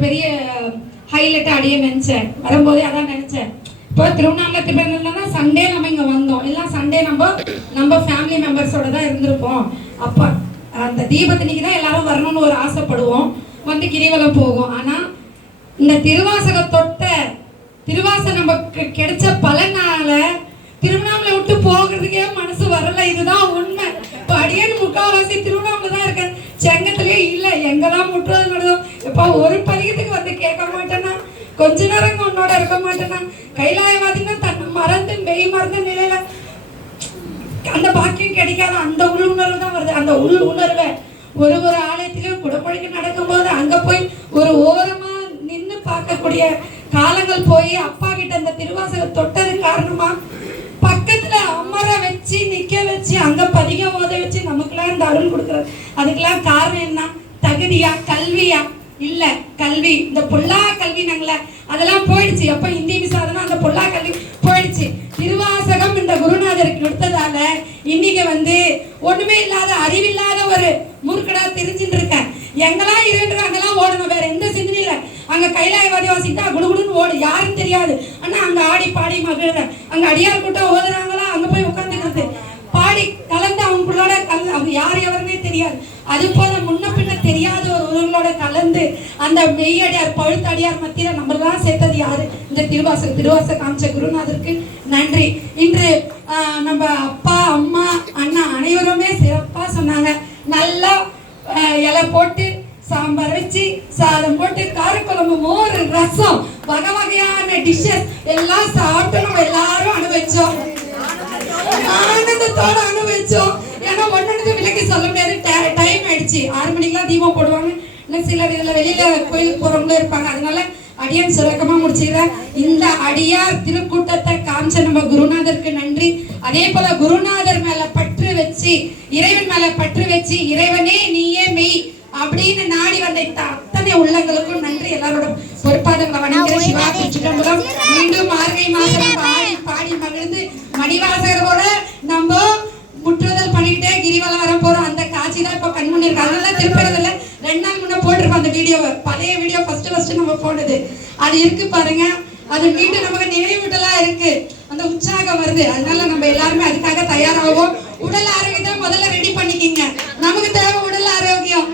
பெரிய ஹைலைட் அடைய நினைச்சேன். வரும்போதே அதான் நினைச்சேன். இப்போ திருவண்ணாமலை திருப்பதினா சண்டே நம்ம இங்க வந்தோம். எல்லாம் சண்டே நம்ம நம்ம ஃபேமிலி மெம்பர்ஸோட தான் இருந்திருப்போம். அப்போ அந்த தீபத்தன்னைக்கு தான் எல்லாரும் வரணும்னு ஒரு ஆசைப்படுவோம். வந்து கிரிவலம் போகும் ஆனா இந்த திருவாசக தொட்ட திருவாசகம் நமக்கு கிடைச்ச பலனால திருவண்ணாமலை விட்டு போகிறதுக்கே மனசு வரல. இதுதான் உண்மை. இப்போ அடியேன் முக்கால்வாசி திருவண்ணாமலை எங்கெல்லாம் முற்றுவது நடந்தோம் இப்போ ஒரு பதிகத்துக்கு வந்து கேட்க மாட்டேனா கொஞ்ச நேரம் உன்னோட இருக்க மாட்டேனா கைலாயவாதின்னா தன்னை மறந்து மெய் மறந்த நிலையில அந்த பாக்கியம் கிடைக்காத அந்த உள் உணர்வு தான் வருது. அந்த உள் உணர்வை ஒரு ஒரு ஆலயத்திலும் குடமுழுக்கு நடக்கும்போது அங்க போய் ஒரு ஓரமா நின்று பார்க்கக்கூடிய காலங்கள் போய் அப்பா கிட்ட அந்த திருவாசக தொட்டது காரணமா பக்கத்துல அமர வச்சு நிக்க வச்சு அங்க பதிக ஓத வச்சு நமக்கெல்லாம் இந்த அருள் கொடுக்குறது. அதுக்கெல்லாம் காரணம் என்ன? தகுதியா கல்வியா? இல்ல கல்வி. இந்த பொல்லா கல்வி நாங்கள அதெல்லாம் போயிடுச்சு. எப்ப இந்தி விசாதனம் அந்த பொல்லா கல்வி போயிடுச்சு. திருவாசகம் இந்த குருநாதருக்கு கொடுத்ததால இன்னைக்கு வந்து ஒண்ணுமே இல்லாத அறிவில்லாத ஒரு முறுக்கடா தெரிஞ்சுட்டு இருக்கேன். எங்கெல்லாம் இருன்று அங்கெல்லாம் ஓடணும். வேற எந்த சிந்தனையும் இல்லை. அங்க கைலாயவாதி வாசித்தா குடுகுடுன்னு ஓடு. யாரும் தெரியாது. ஆனா அங்க ஆடி பாடி மகிழ்ற அங்க அடியார் கூட்டம் ஓதுறாங்களா அங்க போய் உட்காந்துக்கிறது பாடி கலந்து அவங்களோட கலந்து அவங்க யார் எவருன்னே தெரியாது. அது போல முன்ன பின்ன தெரியாத ஒரு கலந்து அந்த மெய்யடியார் பழுத்தடியார் மத்தியில நம்மளாம் சேர்த்தது யாரு? இந்த திருவாச திருவாச காமிச்ச குருநாதருக்கு நன்றி. இன்று நம்ம அப்பா அம்மா அண்ணா அனைவருமே சிறப்பா சொன்னாங்க. நல்லா இலை போட்டு சாம்பார் வச்சு சாதம் போட்டு காரக்குழம்பு மோர் ரசம் வகை வகையான டிஷ்ஷஸ் எல்லாம் சாப்பிட்டு நம்ம எல்லாரும் அனுபவிச்சோம். ஆனந்தத்தோட அனுபவிச்சோம். ஆயிடுச்சு ஆறு மணிக்கெல்லாம் தீபம் போடுவாங்க. இல்லை சிலர் இதுல வெளியில கோயிலுக்கு போறவங்களும் இருப்பாங்க. அதனால அடியான் சுரக்கமா முடிச்சுக்கிறேன் இந்த அடியார் திருக்கூட்டத்தை காமிச்ச நம்ம குருநாதருக்கு நன்றி. அதே போல குருநாதர் மேல பற்று வச்சு இறைவன் மேல பற்று வச்சு இறைவனே நீயே மெய் அப்படின்னு நாடி வந்த அத்தனை உள்ளங்களுக்கும் நன்றி. எல்லாரோட பொறுப்பாதங்களை வணங்குற சிவா திருச்சிதம்பரம் வீடியோவை பழைய வீடியோ ஃபர்ஸ்ட் ஃபர்ஸ்ட் நம்ம போனது அது இருக்கு பாருங்க. அது மீண்டும் நமக்கு நினைவூட்டலா இருக்கு. அந்த உற்சாகம் வருது. அதனால நம்ம எல்லாருமே அதுக்காக தயாராகும் உடல் ஆரோக்கியத்தை முதல்ல ரெடி பண்ணிக்கிங்க. நமக்கு தேவை உடல் ஆரோக்கியம்.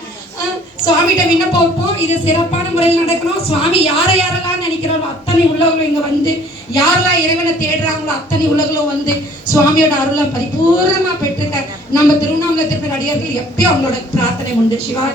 சுவாமிகிட்ட விண்ணப்பம் வைப்போம். இது சிறப்பான முறையில் நடக்கணும். சுவாமி யாரை யாரெல்லாம் நினைக்கிறாரோ அத்தனை உள்ளவங்களும் இங்க வந்து யாரெல்லாம் இறைவனை தேடுறாங்களோ அத்தனை உலகளும் வந்து சுவாமியோட அருளை பரிபூர்ணமா பெற்றுக்க நம்ம திருவண்ணாமலை திருப்பதி அடியார்கள் எப்பயும் அவங்களோட பிரார்த்தனை உண்டு. சிவா